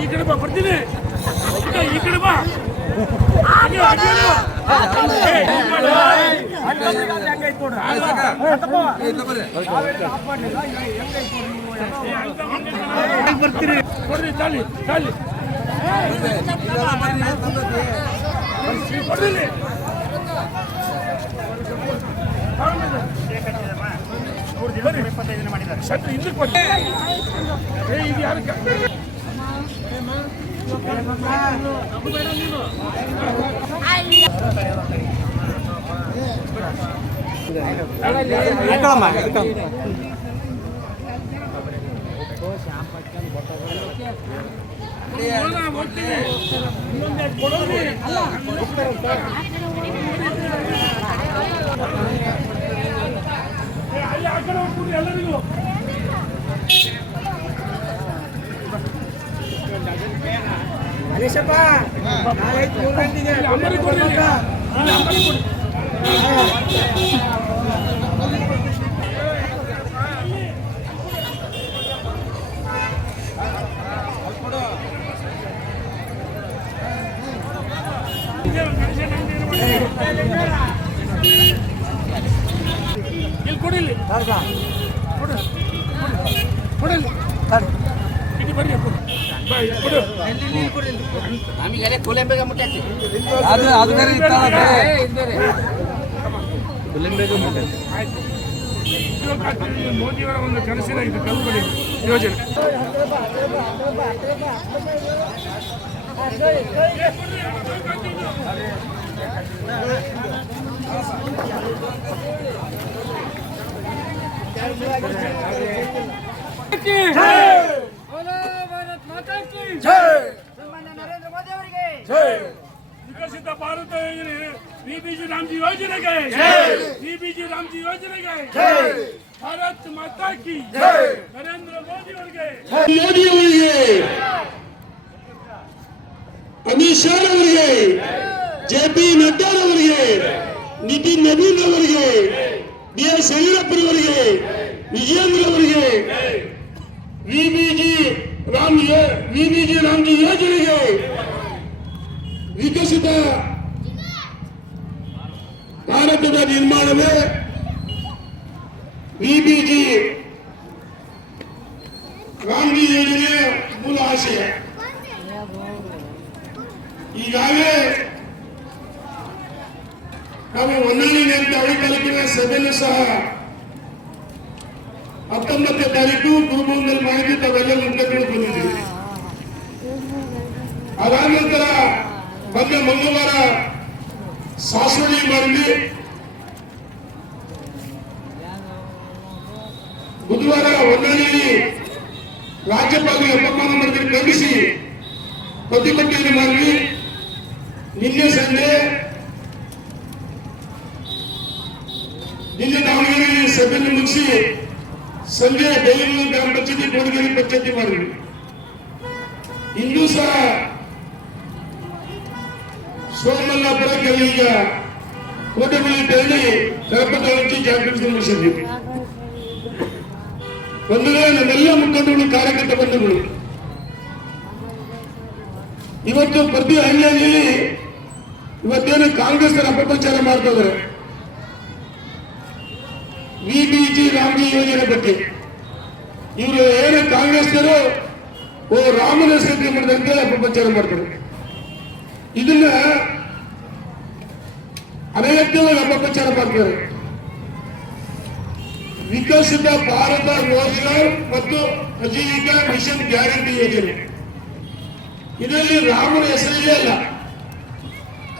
ಈ ಕಡೆ ಬಾ, ಬರ್ತೀನಿ. ಈ ಕಡೆ ಬಾ. ಬರ್ತೀನಿ ಚಾಲಿ ಚಾಲಿ ಕೊಡ್ತೀನಿ. ಹಿಂದಕ್ಕೆ ಬರ್ತೀನಿ. ಇದು ಯಾರು ಎಲ್ಲರಿಗೂ ಗಣೇಶಪ್ಪ ನಾಳೆ 3 ಗಂಟೆಗೆ ಇಲ್ಲಿ ಕೊಡಿಲ್ಲಿ ಕೊಡಲಿ ಇದು ಬನ್ನಿ ಕೊಡು. ನಮಗೆ ಕೊಲೆ ಬೇಗ ಮುಟ್ಟೈತಿ. ಅದು ಬೇರೆ ಇತ್ತಲ್ಲ ಮೋದಿಯವರ ಒಂದು ಕನಸಿನ ಇದು ಕಲ್ಪನೆ ಯೋಜನೆ. ವಿಕಸಿತ ಭಾರತ ಯೋಜನೆ ವಿಬಿಜಿ ರಾಮ್ಜಿ ಯೋಜನೆಗೆ ವಿಬಿಜಿ ರಾಮ್ಜಿ ಯೋಜನೆಗೆ ಭಾರತ್ ಮಾತಾ ಕಿ ನರೇಂದ್ರ ಮೋದಿ ಅವರಿಗೆ ಅಮಿತ್ ಶಾ ಅವರಿಗೆ ಜೆ.ಪಿ. ನಡ್ಡಾ ಅವರಿಗೆ ನಿತಿನ್ ನವೀನ್ ಅವರಿಗೆ ಬಿ.ಎಸ್. ಯಡಿಯೂರಪ್ಪನವರಿಗೆ ವಿಜಯೇಂದ್ರ ಅವರಿಗೆ ವಿಬಿಜಿ ರಾಮ್ಜಿ ಯೋಜನೆಗೆ ವಿಕಸಿತ ಭಾರತದ ನಿರ್ಮಾಣವೇ ವಿಬಿಜಿ ರಾಮ್ಜಿ ಯೋಜನೆಯ ಮೂಲ ಆಶಯ. ಈಗಾಗಲೇ ನಾವು ಹೊನ್ನಾಳಿ ಅಂತ ತಾಲೂಕಿನ ಸಭೆಯಲ್ಲೂ ಸಹ 19ನೇ ತಾರೀಕು ಕುರುಬಂದಲ್ಲಿ ಮಾಹಿತಿ ತಾವೆಲ್ಲ ಮುಖಂಡರು ಬಂದಿದ್ದೀವಿ. ಅದಾದ ನಂತರ ಮೊನ್ನೆ ಮಂಗಳವಾರ ಸಾಸಣಿ ಮಾಡಿದ್ವಿ, ಬುಧವಾರ ಹೊನ್ನಾಳಿಯಲ್ಲಿ ರಾಜ್ಯಪಾಲರಿಗೆ ಅಪಮಾನ ಮಾಡಿದ್ರೆ ಖಂಡಿಸಿ ಪ್ರತಿಭಟನೆಯನ್ನು ಮಾಡಿದ್ವಿ. ನಿನ್ನೆ ದಾವಣಗೆರೆಯಲ್ಲಿ ಸಭೆಯನ್ನು ಮುಗಿಸಿ ಸಂಜೆ ಬೆಂಗಳೂರು ಗ್ರಾಮ ಪಂಚಾಯತಿ ಗೋಡಗೇರಿ ಪಂಚಾಯತಿ ಮಾಡಿದ್ವಿ. ಇಂದು ಸಹ ಸೋಮಲ್ಲಾಪುರ ಈಗ ಕೋಟೆಬಳ್ಳಿ ಟೈಲಿ ಕರಪತ್ರ ಹಂಚಿ ಜಾಗೃತಿ ಮೂಡಿಸಿದ್ದೀವಿ. ಬಂಧುಗಳೇ, ನಮ್ಮೆಲ್ಲ ಮುಖಂಡರು ಕಾರ್ಯಕರ್ತ ಬಂಧುಗಳು, ಇವತ್ತು ಪ್ರತಿ ಹಳ್ಳಿಯಲ್ಲಿ ಇವತ್ತೇನು ಕಾಂಗ್ರೆಸ್ ಅಪಪ್ರಚಾರ ಮಾಡ್ತಾ ಇದ್ದಾರೆ ವಿಬಿಜಿ ರಾಮ್ಜಿ ಯೋಜನೆ ಬಗ್ಗೆ. ಇವರು ಏನು ಕಾಂಗ್ರೆಸ್ನರು ರಾಮನ ಹೆಸರು ಮಾಡಿದಂತೆ ಅಪಪ್ರಚಾರ ಮಾಡ್ತಾರೆ. ಇದನ್ನ ಅನಗತ್ಯವಾಗಿ ಅಪಪ್ರಚಾರ ಮಾಡ್ತಾರೆ. ವಿಕಸಿತ ಭಾರತ ರೋಜ್ಗಾರ್ ಮತ್ತು ಆಜೀವಿಕಾ ಮಿಷನ್ ಗ್ಯಾರಂಟಿ ಯೋಜನೆ, ಇದರಲ್ಲಿ ರಾಮನ ಹೆಸರಿಲ್ಲೇ ಇಲ್ಲ.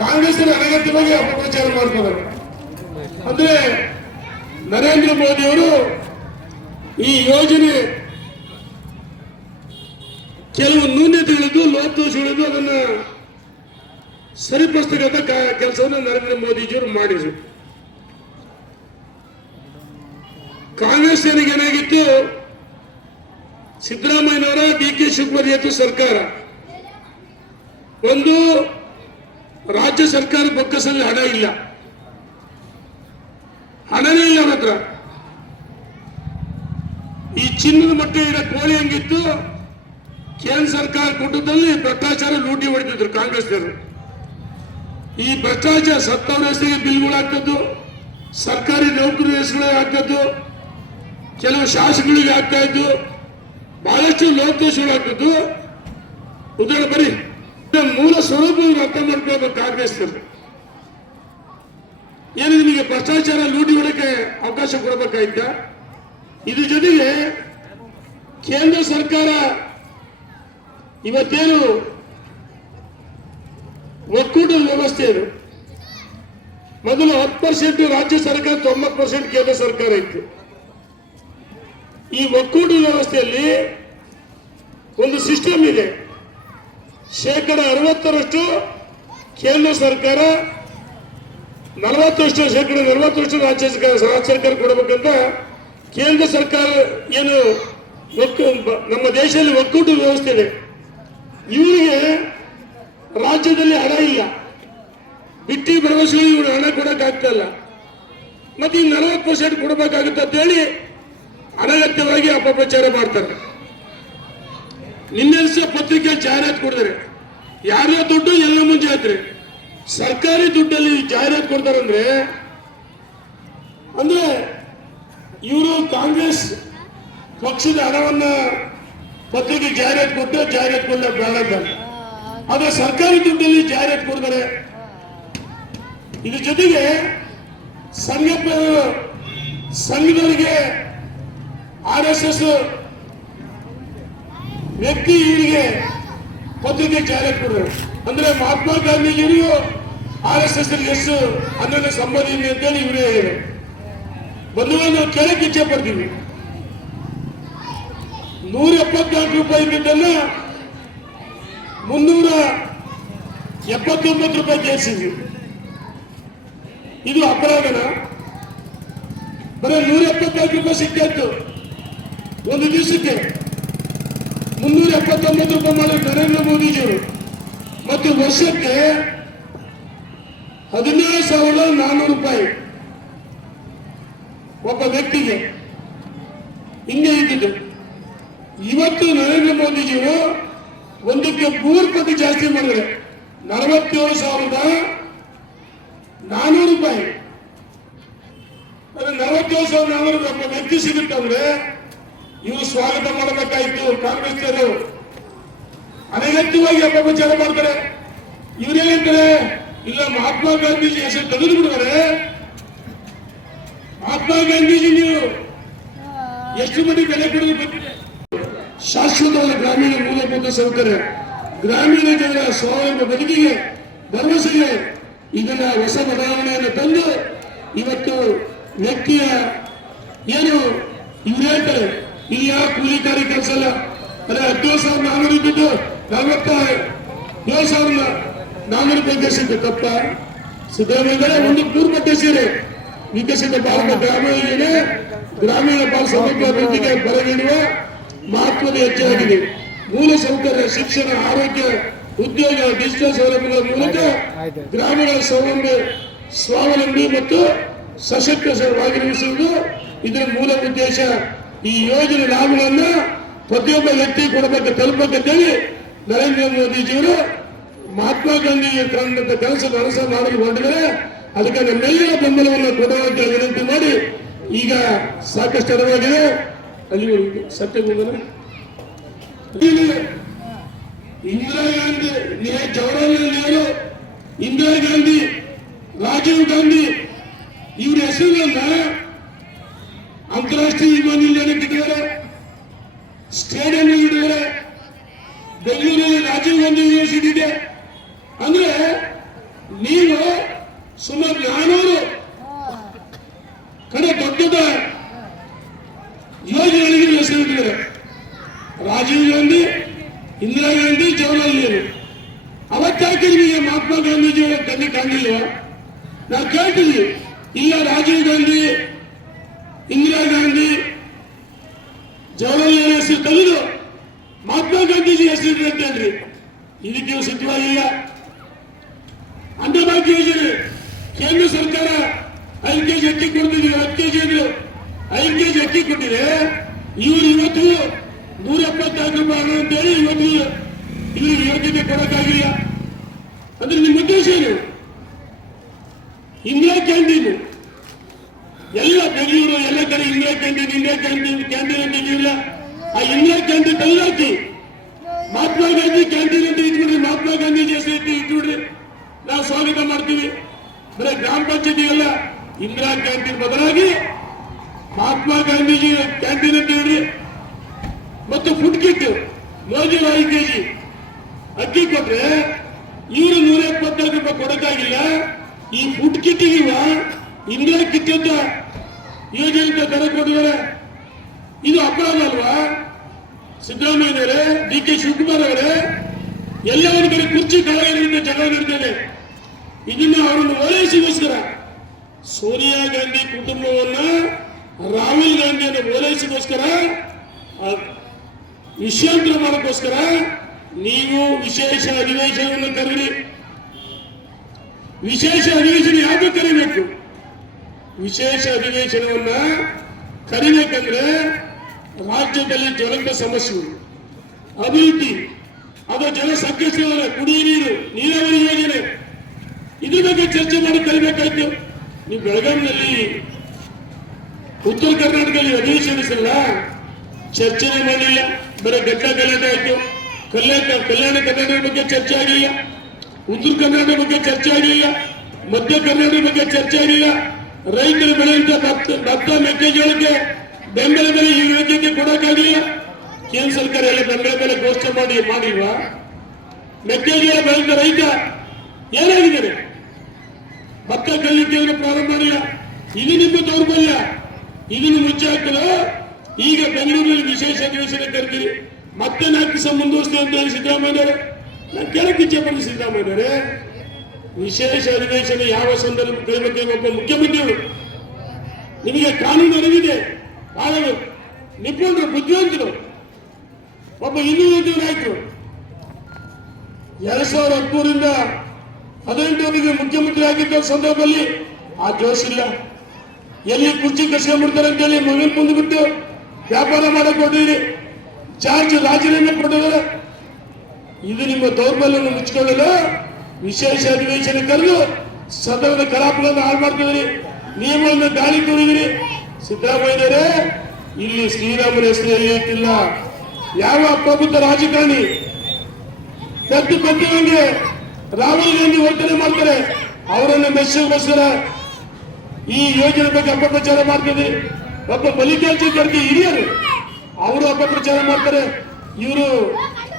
ಕಾಂಗ್ರೆಸ್ ಅನಗತ್ಯವಾಗಿ ಅಪಪ್ರಚಾರ ಮಾಡ್ತಾರೆ. ಅಂದ್ರೆ ನರೇಂದ್ರ ಮೋದಿ ಅವರು ಈ ಯೋಜನೆ ಕೆಲವು ನ್ಯೂನತೆಗಳಿದ್ದು ಲೋಪದೋಷಗಳಿದ್ದು ಅದನ್ನು ಸರಿಪಡಿಸ್ತಕ್ಕಂಥ ಕೆಲಸವನ್ನು ನರೇಂದ್ರ ಮೋದಿಜಿಯವರು ಮಾಡಿದ್ರು. ಕಾಂಗ್ರೆಸ್ ಏನಾಗಿತ್ತು, ಸಿದ್ದರಾಮಯ್ಯನವರ ಡಿ.ಕೆ. ಶಿವಕುಮಾರ್ ಸರ್ಕಾರ ಒಂದು ರಾಜ್ಯ ಸರ್ಕಾರ ಬೊಕ್ಕಸಲ್ಲಿ ಹಣನೇ ಇಲ್ಲ ಮಾತ್ರ. ಈ ಚಿನ್ನದ ಮಟ್ಟ ಇರೋ ಕೋಳಿ ಹಂಗಿತ್ತು, ಕೇಂದ್ರ ಸರ್ಕಾರ ಕೊಟ್ಟದಲ್ಲಿ ಭ್ರಷ್ಟಾಚಾರ ಲೂಟಿ ಹೊಡೆದಿದ್ರು ಕಾಂಗ್ರೆಸ್ನವರು. ಈ ಭ್ರಷ್ಟಾಚಾರ ಸತ್ತವರ ಹೆಸರಿಗೆ ಬಿಲ್ಗಳು ಹಾಕದ್ದು, ಸರ್ಕಾರಿ ನೌಕರರ ಹೆಸರುಗಳಿಗೆ ಹಾಕದ್ದು, ಕೆಲವು ಶಾಸಕರಿಗೆ ಆಗ್ತಾ ಇದ್ದು, ಬಹಳಷ್ಟು ಲೋಕದೋಷಗಳು ಹಾಕದ್ದು. ಉದಾಹರಣೆ ಬರೀ ಮೂಲ ಸ್ವರೂಪವನ್ನು ಅರ್ಥ ಮಾಡ್ಕೊಳ್ಬೇಕು ಕಾಂಗ್ರೆಸ್ನವರು. ಏನು ನಿಮಗೆ ಭ್ರಷ್ಟಾಚಾರ ಲೂಟಿ ಹೊಡಕ್ಕೆ ಅವಕಾಶ ಕೊಡಬೇಕಾಯ್ತ? ಇದ್ರ ಜೊತೆಗೆ ಕೇಂದ್ರ ಸರ್ಕಾರ ಇವತ್ತೇನು ಒಕ್ಕೂಟದ ವ್ಯವಸ್ಥೆ ಇದು, ಮೊದಲು 10% ರಾಜ್ಯ ಸರ್ಕಾರ, 90% ಕೇಂದ್ರ ಸರ್ಕಾರ ಇತ್ತು. ಈ ಒಕ್ಕೂಟ ವ್ಯವಸ್ಥೆಯಲ್ಲಿ ಒಂದು ಸಿಸ್ಟಮ್ ಇದೆ. 60% ಕೇಂದ್ರ ಸರ್ಕಾರ, 40% ರಾಜ್ಯ ಸರ್ಕಾರ ಕೊಡಬೇಕಂತ ಕೇಂದ್ರ ಸರ್ಕಾರ ಏನು ನಮ್ಮ ದೇಶದಲ್ಲಿ ಒಕ್ಕೂಟ ವ್ಯವಸ್ಥೆ ಇದೆ. ಇವರಿಗೆ ರಾಜ್ಯದಲ್ಲಿ ಹಣ ಇಲ್ಲ, ಬಿಟ್ಟಿ ಭರವಸೆಗೆ ಇವರು ಹಣ ಕೊಡಕ್ಕಾಗ್ತಾ ಇಲ್ಲ. ಮತ್ತೆ ಈ 40% ಕೊಡಬೇಕಾಗುತ್ತೆ ಅಂತ ಹೇಳಿ ಅನಗತ್ಯವಾಗಿ ಅಪಪ್ರಚಾರ ಮಾಡ್ತಾರೆ. ನಿನ್ನೆ ಸಹ ಪತ್ರಿಕೆ ಜಾಹೀರಾತು ಕೊಡ್ತಾರೆ. ಯಾರ್ಯಾರ ದುಡ್ಡು ಎಲ್ಲ ಮುಂಜೆ ಆದ್ರೆ ಸರ್ಕಾರಿ ದುಡ್ಡಲ್ಲಿ ಜಾಹೀರಾತು ಕೊಡ್ತಾರಂದ್ರೆ ಅಂದ್ರೆ ಇವರು ಕಾಂಗ್ರೆಸ್ ಪಕ್ಷದ ಹಣವನ್ನ ಪತ್ರಿಕೆ ಜಾಹೀರಾತು ಕೊಡಲ್ಲ ಬೇಡ ಅಂತ. ಆದ್ರೆ ಸರ್ಕಾರಿ ದುಡ್ಡಲ್ಲಿ ಜಾಹೀರಾತು ಕೊಡ್ತಾರೆ. ಇದ್ರ ಜೊತೆಗೆ ಸಂಘದವರಿಗೆ RSS ವ್ಯಕ್ತಿ ಇವರಿಗೆ ಪತ್ರಿಕೆ ಜಾಹೀರಾತು ಕೊಡ್ತಾರೆ. ಅಂದ್ರೆ ಮಹಾತ್ಮ ಗಾಂಧೀಜಿಯವರು RSS ಎಷ್ಟು ಅನ್ನೋದು ಸಂಬಂಧ ಇದೆ ಅಂತೇಳಿ ಇವರೇ ಹೇಳಿದ್ರು. ಬಂಧುಗಳು, ನಾವು ಕೇಳಕ್ಕೆ ಇಚ್ಛೆ ಪಡ್ತೀವಿ. 174 ರೂಪಾಯಿ ಇದ್ದನ್ನ 379 ರೂಪಾಯಿ ಕೇಳಿಸಿದ್ವಿ. ಇದು ಅಪರಾಧನ? ಬರೀ 174 ರೂಪಾಯಿ ಸಿಕ್ಕಾಯ್ತು ಒಂದು ದಿವಸಕ್ಕೆ. 379 ರೂಪಾಯಿ ಮಾಡಿದ್ರು ನರೇಂದ್ರ ಮೋದಿಜಿಯವರು. ಮತ್ತು ವರ್ಷಕ್ಕೆ 17,400 ರೂಪಾಯಿ ಒಬ್ಬ ವ್ಯಕ್ತಿಗೆ ಹಿಂಗೆ ಇದ್ದಿದ್ದು. ಇವತ್ತು ನರೇಂದ್ರ ಮೋದಿಜಿಯವರು ಒಂದಕ್ಕೆ 3 ಪಟ್ಟು ಜಾಸ್ತಿ ಮಾಡಿದ್ರೆ 47,400 ರೂಪಾಯಿ. 47,400 ರೂಪಾಯಿ ಒಬ್ಬ ವ್ಯಕ್ತಿ ಸಿಗುತ್ತಂದ್ರೆ ಇವರು ಸ್ವಾಗತ ಮಾಡಬೇಕಾಯ್ತು. ಕಾಂಗ್ರೆಸ್ನವರು ಅನಗತ್ಯವಾಗಿ ಅಪಪ್ರಚಾರ ಮಾಡ್ತಾರೆ. ಇವ್ರೇನಂತಾರೆ, ಇಲ್ಲ ಮಹಾತ್ಮ ಗಾಂಧೀಜಿ ಹೆಸರು ತೆಗೆದು ಬಿಡ್ತಾರೆ. ಮಹಾತ್ಮ ಗಾಂಧೀಜಿ ನೀವು ಎಷ್ಟು ಮಂದಿ ಬೆಲೆ ಕೊಡೋದು ಬಂದಿದೆ. ಶಾಶ್ವತವಾದ ಗ್ರಾಮೀಣ ಮೂಲಭೂತ ಸೌಕರ್ಯ, ಗ್ರಾಮೀಣ ಜನರ ಸ್ವಾವಲಂಬ ಬದುಕಿಗೆ ಭರವಸೆಗೆ ಇದನ್ನ ಹೊಸ ಬದಲಾವಣೆಯನ್ನು ತಂದು ಇವತ್ತು ವ್ಯಕ್ತಿಯ ಏನು ಇವ್ರು ಹೇಳ್ತಾರೆ, ಇಲ್ಲಿ ಯಾವ ಕೂಲಿಕಾರಿ ಕೆಲಸ ಅಲ್ಲ. ಅದೇ 17,400 ಇದ್ದಿದ್ದು 47,400 ರೂಪಾಯಿ ಕೇಳಿಸಿದ್ದು ತಪ್ಪ. ಸಿದ್ದರಾಮಯ್ಯ ಒಂದು ಪೂರ್ವಪಟ್ಟ ಸೇರಿ ವಿಕಸಿತ ಭಾರತ ಗ್ರಾಮೀಣ ಭಾಗ ಸಮಗ್ರ ಅಭಿವೃದ್ಧಿಗೆ ಬರ ನೀಡುವ ಮಹತ್ವದ ಹೆಜ್ಜೆಯಾಗಿದೆ. ಮೂಲ ಸೌಕರ್ಯ, ಶಿಕ್ಷಣ, ಆರೋಗ್ಯ, ಉದ್ಯೋಗ, ಡಿಜಿಟಲ್ ಸೌಲಭ್ಯಗಳ ಮೂಲಕ ಗ್ರಾಮಗಳ ಸ್ವಾವಲಂಬಿ ಮತ್ತು ಸಶಕ್ತವಾಗಿರುವುದು ಇದರ ಮೂಲ ಉದ್ದೇಶ. ಈ ಯೋಜನೆ ಲಾಭಗಳನ್ನ ಪ್ರತಿಯೊಬ್ಬ ವ್ಯಕ್ತಿ ಕೊಡಬೇಕು, ತಲುಪಬೇಕಂತೇಳಿ ನರೇಂದ್ರ ಮೋದಿಜಿಯವರು ಮಹಾತ್ಮ ಗಾಂಧಿ ತಂದಂತ ಕೆಲಸದ ಅರಸ ಮಾಡಲು ಹೊರಟಿದ್ದಾರೆ. ಅದಕ್ಕೆ ನಮ್ಮೆಲ್ಲರ ಬೆಂಬಲವನ್ನು ಕೊಡುವಂತ ವಿನಂತಿ ಮಾಡಿ, ಈಗ ಸಾಕಷ್ಟು ಅಡವಾಗಿದೆ. ಅಲ್ಲಿ ಸತ್ಯಗೋಗನ ಇಂದಿರಾ ಗಾಂಧಿ, ಜವಾಹರ್ಲಾಲ್ ನೆಹರು, ಇಂದಿರಾ ಗಾಂಧಿ, ರಾಜೀವ್ ಗಾಂಧಿ ಇವ್ರ ಹೆಸರುಗಳನ್ನ ಅಂತಾರಾಷ್ಟ್ರೀಯ ವಿಮಾನ ನಿಲ್ದಾಣಕ್ಕೆ ಇಟ್ಟಿದ್ದಾರೆ, ಸ್ಟೇಡಿಯಂ ಇಟ್ಟಿದ್ದಾರೆ. ಬೆಂಗಳೂರಲ್ಲಿ ರಾಜೀವ್ ಗಾಂಧಿ ಯೂನಿವರ್ಸಿಟಿ ಇದೆ. ಅಂದ್ರೆ ನೀವು ಸುಮಾರು 400 ಕಡೆ ದೊಡ್ಡ ಯೋಜನೆಗಳಿಗೆ ಹೆಸರಿಟ್ಟಿದ್ದಾರೆ. ರಾಜೀವ್ ಗಾಂಧಿ, ಇಂದಿರಾ ಗಾಂಧಿ, ಜವಾಹರ್ಲಾಲ್ ನೆಹರು. ಅವತ್ತಾಕೆ ನಿಮಗೆ ಮಹಾತ್ಮ ಗಾಂಧೀಜಿಯವರ ಕಣ್ಣಿ ಕಾಣಲಿಲ್ಲ? ನಾವು ಕೇಳ್ತೀವಿ. ಇಲ್ಲ, ರಾಜೀವ್ ಗಾಂಧಿ, ಇಂದಿರಾ ಗಾಂಧಿ, ಜವಾಹರ್ಲಾಲ್ ನೆಹರು ಹೆಸರು ತೆಗೆದು ಮಹಾತ್ಮ ಗಾಂಧೀಜಿ ಹೆಸರು ಇಟ್ಟೇನ್ರಿ. ಇದಕ್ಕೆ ಸಿದ್ಧವಾಗಿಲ್ಲ. ಅನ್ನಭಾಗ್ಯ ಯೋಜನೆ ಕೇಂದ್ರ ಸರ್ಕಾರ 5 ಕೆಜಿ ಅಕ್ಕಿ ಕೊಡ್ತಿದ್ದೀವಿ, 10 ಕೆಜಿ ಅಂದ್ರು 5 ಕೆಜಿ ಅಕ್ಕಿ ಕೊಟ್ಟಿದೆ. ಇವರು ಇವತ್ತು 174 ರೂಪಾಯಿ ಹಣ ಅಂತೇಳಿ ಇವತ್ತು ಇವ್ರಿಗೆ ಯೋಗ್ಯತೆ ಕೊಡಕ್ಕಾಗಿಲ್ಲ ಅಂದ್ರೆ ನಿಮ್ಮ ಉದ್ದೇಶ ಏನು? ಇಂದಿರಾ ಕ್ಯಾಂಟೀನ್ ಎಲ್ಲ ಬೆಂಗಳೂರು ಎಲ್ಲ ಕಡೆ ಇಂದಿರಾ ಕ್ಯಾಂಟೀನ್ ಅಂತ ಇದೆಯಲ್ಲ, ಆ ಇಂದಿರಾ ಕ್ಯಾಂಟೀನ್ ತೆಗೆದಾಕಿ ಮಹಾತ್ಮ ಗಾಂಧಿ ಕ್ಯಾಂಟೀನ್ ಅಂತ ಇಟ್ಬಿಡ್ರಿ, ಮಹಾತ್ಮ ಗಾಂಧೀಜಿ ಹೆಸರು ಇಟ್ಬಿಡ್ರಿ, ನಾವು ಸ್ವಾಗತ ಮಾಡ್ತೀವಿ. ಬರೀ ಗ್ರಾಮ ಪಂಚಾಯತಿಗೆಲ್ಲ ಇಂದಿರಾ ಕ್ಯಾಂಟೀನ್ ಬದಲಾಗಿ ಮಹಾತ್ಮ ಗಾಂಧೀಜಿ ಕ್ಯಾಂಟೀನ್ ಅಂತ ಹೇಳ್ರಿ. ಮತ್ತು ಫುಡ್ ಕಿಟ್ ಮೋದಿ 5 ಕೆಜಿ ಅಕ್ಕಿ ಕೊಟ್ರೆ ಇವರು 174 ರೂಪಾಯಿ ಕೊಡಕ್ಕಾಗಿಲ್ಲ. ಈ ಫುಡ್ ಕಿಟ್ಟಿಗೆ ಇಂದಿರಾ ಕಿಟ್ ಅಂತ ಯೋಜನೆ ದರ ಕೊಟ್ಟಿದ್ದಾರೆ. ಇದು ಅಪರಾಧ ಅಲ್ವಾ? ಸಿದ್ದರಾಮಯ್ಯನವರೇ, DK ಶಿವಕುಮಾರ್ ಅವರೇ, ಎಲ್ಲ ಒಂದು ಕಡೆ ಕುರ್ಚಿ ಕಾಲಗಳಿಂದ ಜಗಳ ನಡೀತದೆ. ಇದನ್ನ ಅವರನ್ನು ಓಲೈಸಿಗೋಸ್ಕರ ಸೋನಿಯಾ ಗಾಂಧಿ ಕುಟುಂಬವನ್ನ ರಾಹುಲ್ ಗಾಂಧಿಯನ್ನು ಓಲೈಸಿಗೋಸ್ಕರ ವಿಷಯಾಂತರ ಮಾಡೋಕ್ಕೋಸ್ಕರ ನೀವು ವಿಶೇಷ ಅಧಿವೇಶನವನ್ನು ಕರೀರಿ. ವಿಶೇಷ ಅಧಿವೇಶನ ಯಾಕೆ ಕರಿಬೇಕು? ವಿಶೇಷ ಅಧಿವೇಶನವನ್ನ ಕರಿಬೇಕಂದ್ರೆ ರಾಜ್ಯದಲ್ಲಿ ಜ್ವಲಂತ ಸಮಸ್ಯೆಗಳು, ಅಭಿವೃದ್ಧಿ, ಅದು ಜನ ಸಂಕಷ್ಟದ ಕುಡಿಯುವ ನೀರು, ನೀರಾವರಿ ಯೋಜನೆ, ಇದ್ರ ಬಗ್ಗೆ ಚರ್ಚೆ ಮಾಡಿ ಕರಿಬೇಕಾಯ್ತು. ನೀವು ಬೆಳಗಾವಿನಲ್ಲಿ ಉತ್ತರ ಕರ್ನಾಟಕದಲ್ಲಿ ಅಧಿವೇಶನಿಸಲ್ಲ, ಚರ್ಚೆನೇ ಮಾಡಲಿಲ್ಲ, ಬರೀ ಗಡ್ಡ ಗಲಾಟೆ ಆಯ್ತು. ಕಲ್ಯಾಣ ಕರ್ನಾಟಕ ಬಗ್ಗೆ ಚರ್ಚೆ ಆಗಲಿಲ್ಲ, ಉತ್ತರ ಕರ್ನಾಟಕ ಬಗ್ಗೆ ಚರ್ಚೆ ಆಗಲಿಲ್ಲ, ಮಧ್ಯ ಕರ್ನಾಟಕ ಬಗ್ಗೆ ಚರ್ಚೆ ಆಗಲಿಲ್ಲ. ರೈತರು ಬೆಳೆಯುವಂತ ಭತ್ತ ಮೆಕ್ಕೆಜೋಳಕ್ಕೆ ಬೆಂಬಲ ಬೆಲೆ ಈ ಯೋಜನೆಗೆ ಕೊಡಕ್ಕಾಗಲಿಲ್ಲ. ಕೇಂದ್ರ ಸರ್ಕಾರ ಎಲ್ಲ ಬೆಂಬಲ ಬೆಲೆ ಘೋಷಣೆ ಮಾಡಿಲ್ವಾ? ಮೆಕ್ಕೆಜೋಳ ಬೆಳೆದ ರೈತ ಏನಾಗಿದ್ದಾರೆ? ಭತ್ತ ಕಲಿಕೆ ಪ್ರಾರಂಭ ಮಾಡಿಲ್ಲ. ಇದು ನಿಮ್ಮ ದೌರ್ಬಲ್ಯ, ಇದನ್ನು ಮುಚ್ಚಿ ಹಾಕಲು ಈಗ ಬೆಂಗಳೂರಿನಲ್ಲಿ ವಿಶೇಷ ಅಧಿವೇಶನ ಕರೆದಿರಿ. ಮತ್ತೆ 4 ದಿವಸ ಮುಂದುವರಿಸ್ತೇವೆ ಅಂತ ಹೇಳಿ ಸಿದ್ದರಾಮಯ್ಯನವರೇ, ನಾನು ಕೇಳಕ್ಕೆ ಇಚ್ಛೆ ಪಡ್ತೀನಿ. ಸಿದ್ದರಾಮಯ್ಯನವರೇ, ವಿಶೇಷ ಅಧಿವೇಶನ ಯಾವ ಸಂದರ್ಭ ಕರೆಯಬೇಕು? ಒಬ್ಬ ಮುಖ್ಯಮಂತ್ರಿಗಳು, ನಿಮಗೆ ಕಾನೂನು ಅರಿವಿದೆ, ಬಹಳ ನಿಪುಣರು, ಬುದ್ಧಿವಂತರು, ಒಬ್ಬ ಇನ್ನೂರು ನಾಯಕರು. 2013ರಿಂದ 18ವರೆಗೆ ಮುಖ್ಯಮಂತ್ರಿ ಆಗಿದ್ದ ಸಂದರ್ಭದಲ್ಲಿ ಆ ಜೋಶ್ ಇಲ್ಲ. ಎಲ್ಲಿ ಕುರ್ಚಿ ಕಸ್ಕೊಂಡ್ಬಿಡ್ತಾರೆ ಅಂತೇಳಿ ಮಗನ ಮುಂದೆ ಬಿಟ್ಟು ವ್ಯಾಪಾರ ಮಾಡಕ್ ಕೊಟ್ಟಿರಿ, ಚಾರ್ಜ್ ರಾಜೀನಾಮೆ ಕೊಟ್ಟಿದ್ದಾರೆ. ಇದು ನಿಮ್ಮ ದೌರ್ಬಲ್ಯವನ್ನು ಮುಚ್ಕೊಳ್ಳಲು ವಿಶೇಷ ಅಧಿವೇಶನ ಕರೆದು ಸದನದ ಕಲಾಪಗಳನ್ನು ಹಾಳು ಮಾಡ್ತಿದ್ರಿ, ನಿಯಮಗಳನ್ನು ಗಾಳಿ ತೋರಿದಿರಿ. ಸಿದ್ದರಾಮಯ್ಯರೇ, ಇಲ್ಲಿ ಶ್ರೀರಾಮನ ಹೆಸರು ಎಲ್ಲಿ ಹೇಳ್ತಿಲ್ಲ. ಯಾವ ಪ್ರಬುದ್ಧ ರಾಜಕಾರಣಿ ಕದ್ದು ಕದ್ದಂಗೆ ರಾಹುಲ್ ಗಾಂಧಿ ವರ್ತನೆ ಮಾಡ್ತಾರೆ, ಅವರನ್ನು ಮೆಚ್ಚಗೋಸ್ಕರ ಈ ಯೋಜನೆ ಬಗ್ಗೆ ಅಪಪ್ರಚಾರ ಮಾಡ್ತಿದ್ರಿ. ಒಬ್ಬ ಮಲ್ಲಿಕಾರ್ಜುನ ಖರ್ಗೆ ಹಿರಿಯರು, ಅವರು ಅಪಪ್ರಚಾರ ಮಾಡ್ತಾರೆ. ಇವರು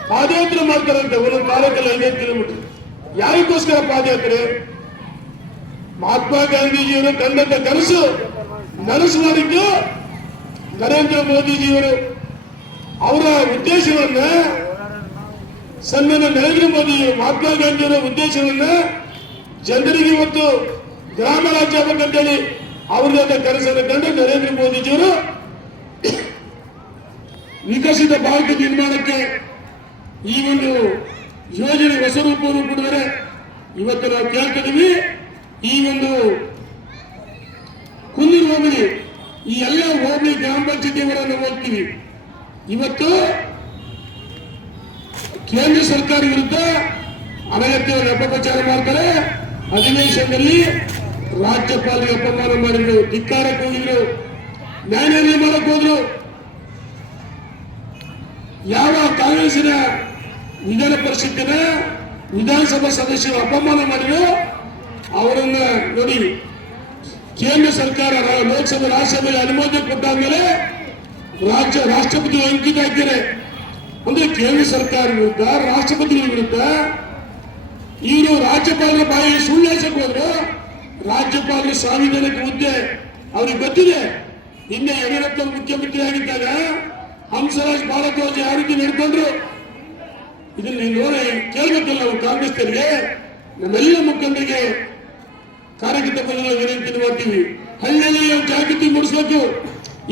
ಪಾದಯಾತ್ರೆ ಮಾಡ್ತಾರಂತೆ, ಒಂದೊಂದು ತಾಲೂಕಲ್ಲಿ 5 ಕಿಲೋಮೀಟರ್. ಯಾರಿಗೋಸ್ಕರ ಪಾದಯಾತ್ರೆ? ಮಹಾತ್ಮ ಗಾಂಧೀಜಿಯವರು ಕಂಡಂತ ನನಸು ಮಾಡಿದ್ದು ನರೇಂದ್ರ ಮೋದಿಜಿಯವರು. ಅವರ ಉದ್ದೇಶವನ್ನ ಸನ್ಮಾನ್ಯ ನರೇಂದ್ರ ಮೋದಿ, ಮಹಾತ್ಮ ಗಾಂಧಿಯವರ ಉದ್ದೇಶವನ್ನ ಜನರಿಗೆ ಇವತ್ತು ಗ್ರಾಮ ರಾಜ್ಯ ಆಗಬೇಕಂತೇಳಿ ಅವ್ರದ್ದು ಕನಸನ್ನು ಕಂಡು ನರೇಂದ್ರ ಮೋದಿಜಿಯವರು ವಿಕಸಿತ ಭಾರತ ನಿರ್ಮಾಣಕ್ಕೆ ಈ ಒಂದು ಯೋಜನೆ ಹೊಸ ರೂಪವನ್ನು ಕೊಡಿದರೆ. ಇವತ್ತು ನಾವು ಕೇಳ್ತಿದ್ದೀವಿ, ಈ ಒಂದು ಕುಂದೂರು ಹೋಬಳಿ, ಈ ಎಲ್ಲ ಹೋಬಳಿ ಗ್ರಾಮ ಪಂಚಾಯತಿಯವರನ್ನು ಹೋಗ್ತೀವಿ. ಇವತ್ತು ಕೇಂದ್ರ ಸರ್ಕಾರ ವಿರುದ್ಧ ಅನಗತ್ಯವಾಗಿ ಅಪಪ್ರಚಾರ ಮಾಡ್ತಾರೆ. ಅಧಿವೇಶನದಲ್ಲಿ ರಾಜ್ಯಪಾಲರಿಗೆ ಅಪಮಾನ ಮಾಡಿದ್ರು, ಧಿಕ್ಕಾರಕ್ಕೆ ಹೋಗಿದ್ರು, ನ್ಯಾಯಾಲಯ ಮಾಡಕ್ ಹೋದ್ರು. ಯಾವ ಕಾಂಗ್ರೆಸ್ಸಿನ ವಿಧಾನ ಪರಿಷತ್ತಿನ ವಿಧಾನಸಭಾ ಸದಸ್ಯರು ಅಪಮಾನ ಮಾಡಿದ್ರು, ಅವರನ್ನ ನೋಡಿ ಕೇಂದ್ರ ಸರ್ಕಾರ ಲೋಕಸಭೆ ರಾಜ್ಯಸಭೆಗೆ ಅನುಮೋದನೆ ಕೊಟ್ಟಾದ್ಮೇಲೆ ರಾಷ್ಟ್ರಪತಿ ಅಂಕಿತ ಹಾಕಿದ್ದಾರೆ. ಅಂದ್ರೆ ಕೇಂದ್ರ ಸರ್ಕಾರ ವಿರುದ್ಧ, ರಾಷ್ಟ್ರಪತಿಗಳ ವಿರುದ್ಧ ಇವರು ರಾಜ್ಯಪಾಲರ ಬಾಯಲ್ಲಿ ಸುಳ್ಳು ಹೇಳ್ಸಕ್ ಹೋದ್ರು. ರಾಜ್ಯಪಾಲರ ಸಂವಿಧಾನಕ್ಕೆ ಹುದ್ದೆ ಅವ್ರಿಗೆ ಗೊತ್ತಿದೆ. ಹಿಂದೆ ಯಡಿಯೂರಪ್ಪ ಮುಖ್ಯಮಂತ್ರಿ ಆಗಿದ್ದಾಗ ಹಂಸರಾಜ್ ಭಾರದ್ವಾಜ್ ಯಾವ ರೀತಿ ನಡ್ಕೊಂಡ್ರು, ಇದನ್ನ ನೋಡಿ ಕೇಳ್ಬೇಕಲ್ಲ ನಾವು ಕಾಂಗ್ರೆಸ್ನರಿಗೆ. ನಮ್ಮೆಲ್ಲ ಮುಖಂಡರಿಗೆ ಕಾರ್ಯಕರ್ತ ಬಂಧುಗಳ ವಿನಂತಿ ಮಾಡ್ತೀವಿ, ಹಳ್ಳಿಯಲ್ಲಿ ಜಾಗೃತಿ ಮೂಡಿಸಬೇಕು.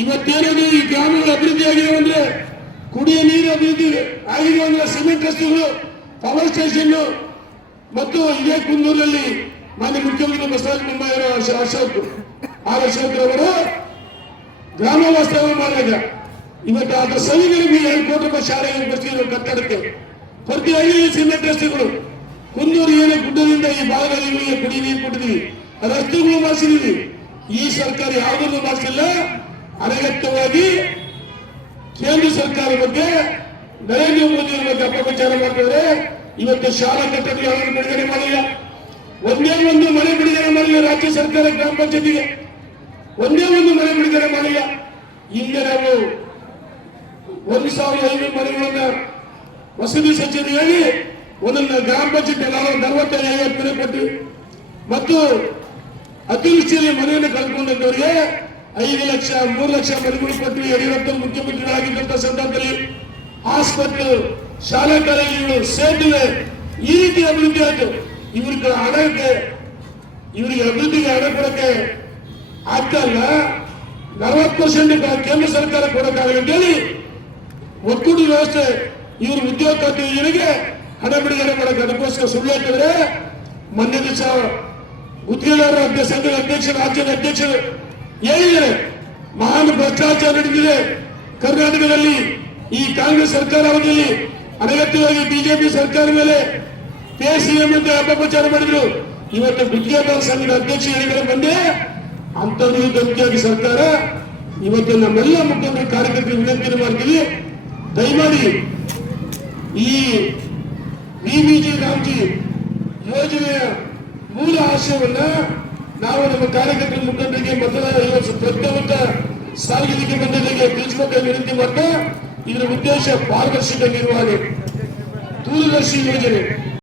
ಇವತ್ತೇನಾದ್ರು ಈ ಗ್ರಾಮಗಳ ಅಭಿವೃದ್ಧಿ ಆಗಿದೆ ಅಂದ್ರೆ, ಕುಡಿಯ ನೀರು ಅಭಿವೃದ್ಧಿ ಆಗಿದೆ ಅಂದ್ರೆ ಸಿಮೆಂಟ್ ರಸ್ತೆಗಳು, ಪವರ್ ಸ್ಟೇಷನ್, ಮತ್ತು ಇದೇ ಕುಂದೂರಿನಲ್ಲಿ ಮಾನ್ಯ ಮುಖ್ಯಮಂತ್ರಿ ಬಸವರಾಜ ಬೊಮ್ಮಾಯಿ ಅಶೋಕ್ ರವರು ಗ್ರಾಮ ವಾಸ್ತವ್ಯ ಮಾಡಿದಾಗ ಇವತ್ತು ಅದರ ಸವಿಗಳಿಗೆ 2 ಕೋಟಿ ರೂಪಾಯಿ ಶಾಲೆಗೆ ಬರ್ತಿದ್ರು ಕಟ್ಟಡಕ್ಕೆ. ಪ್ರತಿ ಹಳ್ಳಿಯಲ್ಲಿ ಸಿಮೆಂಟ್ ರಸ್ತೆಗಳು, ಕುಂದೂರು ಏನೇ ಗುಡ್ಡದಿಂದ ಈ ಭಾಗಗಳಿಗೆ ಕುಡಿ ನೀರು ಕೊಟ್ಟಿದ್ದೀವಿ, ರಸ್ತೆಗಳು ಮಾಡಿಸಿದೀವಿ. ಈ ಸರ್ಕಾರ ಯಾವುದನ್ನು ಮಾಡಿಸಿಲ್ಲ. ಅನಗತ್ಯವಾಗಿ ಕೇಂದ್ರ ಸರ್ಕಾರ ಬಗ್ಗೆ ನರೇಂದ್ರ ಮೋದಿ ಬಗ್ಗೆ ಅಪಪ್ರಚಾರ ಮಾಡ್ತಿದ್ರೆ. ಇವತ್ತು ಶಾಲಾ ಕಟ್ಟಡಗಳನ್ನು ಬಿಡುಗಡೆ ಮಾಡಿಲ್ಲ, ಒಂದೇ ಒಂದು ಮನೆ ಬಿಡುಗಡೆ ಮಾಡಿಲ್ಲ ರಾಜ್ಯ ಸರ್ಕಾರ. ಗ್ರಾಮ ಪಂಚಾಯತಿಗೆ ಒಂದೇ ಒಂದು ಮನೆ ಬಿಡುಗಡೆ ಮಾಡಿಲ್ಲ. ಹಿಂದೆ ನಾವು 1,500 ಮನೆಗಳನ್ನ ವಸತಿ ಸಚಿವರು ಹೇಳಿ ಒಂದೊಂದು ಗ್ರಾಮ ಪಂಚಾಯತ್ 45-50 ಮನೆ ಕೊಟ್ಟು ಮತ್ತು ಅತಿವೃಷ್ಟಿಯಲ್ಲಿ ಮನೆಯನ್ನು ಕಳ್ಕೊಂಡವರಿಗೆ 5 ಲಕ್ಷ 3 ಲಕ್ಷ ಮನೆಗಳು ಕೊಟ್ಟು ಯಡಿಯೂರಪ್ಪ ಮುಖ್ಯಮಂತ್ರಿಗಳಾಗಿದ್ದಂಥ ಸಂದರ್ಭದಲ್ಲಿ ಆಸ್ಪತ್ರೆ, ಶಾಲಾ ಕಾಲೇಜುಗಳು, ಸೇತುವೆ ಈ ರೀತಿ ಅಭಿವೃದ್ಧಿ ಆಯ್ತು. ಇವರಿಗೆ ಅಭಿವೃದ್ಧಿಗೆ ಹಣ ಕೊಡಕ್ಕೆ ಆಗ್ತಾ ಇಲ್ಲ. 40% ಕೇಂದ್ರ ಸರ್ಕಾರ ಕೊಡಕ್ಕಾಗಲ್ಲ ಅಂತೇಳಿ ಒಕ್ಕೂಟ ವ್ಯವಸ್ಥೆ ಇವರು ಉದ್ಯೋಗ ಖಾತೆ ಯೋಜನೆಗೆ ಹಣ ಬಿಡುಗಡೆ ಮಾಡಕ್ಕೆ ಅದಕ್ಕೋಸ್ಕರ ಸುಳ್ಳು ಹೇಳ್ತಿದ್ರೆ. ಮೊನ್ನೆ ದಿವಸ ಗುತ್ತಿಗೆದಾರರ ಸಂಘದ ಅಧ್ಯಕ್ಷರು, ರಾಜ್ಯದ ಅಧ್ಯಕ್ಷರು ಹೇಳಿದ್ದಾರೆ ಮಹಾನ್ ಭ್ರಷ್ಟಾಚಾರ ನಡೆದಿದೆ ಕರ್ನಾಟಕದಲ್ಲಿ. ಈ ಕಾಂಗ್ರೆಸ್ ಸರ್ಕಾರ ಅವಧಿಯಲ್ಲಿ ಅನಗತ್ಯವಾಗಿ ಬಿಜೆಪಿ ಸರ್ಕಾರ ಮೇಲೆ ಸಿಎಂ ಅಂತ ಅಪಪ್ರಚಾರ ಮಾಡಿದ್ರು. ಇವತ್ತು ಗುತ್ತಿಗೆದಾರ ಸಂಘದ ಅಧ್ಯಕ್ಷ ಹೇಳಿದರೆ ಬಂದೆ ಅಂತವರಿಗೆ ಧಮಕಿಯಾಗಿ ಸರ್ಕಾರ. ಇವತ್ತು ನಮ್ಮೆಲ್ಲ ಮುಖಂಡರು ಕಾರ್ಯಕರ್ತರು ವಿನಂತಿ ಮಾಡ್ತೀವಿ, ದಯಮಾಡಿ ಈ ಬಿಬಿಜಿ ರಾಮ್ಜಿ ಯೋಜನೆಯ ಮೂಲ ಆಶಯವನ್ನ ನಾವು ನಮ್ಮ ಕಾರ್ಯಕರ್ತರ ಮುಖಂಡರಿಗೆ ಪ್ರಜ್ಞಾವಂತ ಸಾರ್ವಜನಿಕ ಬಂಧುಗಳಿಗೆ ತಿಳಿಸಬೇಕಾಗಿ ವಿನಂತಿ ಮಾಡ್ತಾ, ಇದರ ಉದ್ದೇಶ ಪಾರದರ್ಶಕ ನಿರ್ವಹಣೆ, ದೂರದರ್ಶಿ ಯೋಜನೆ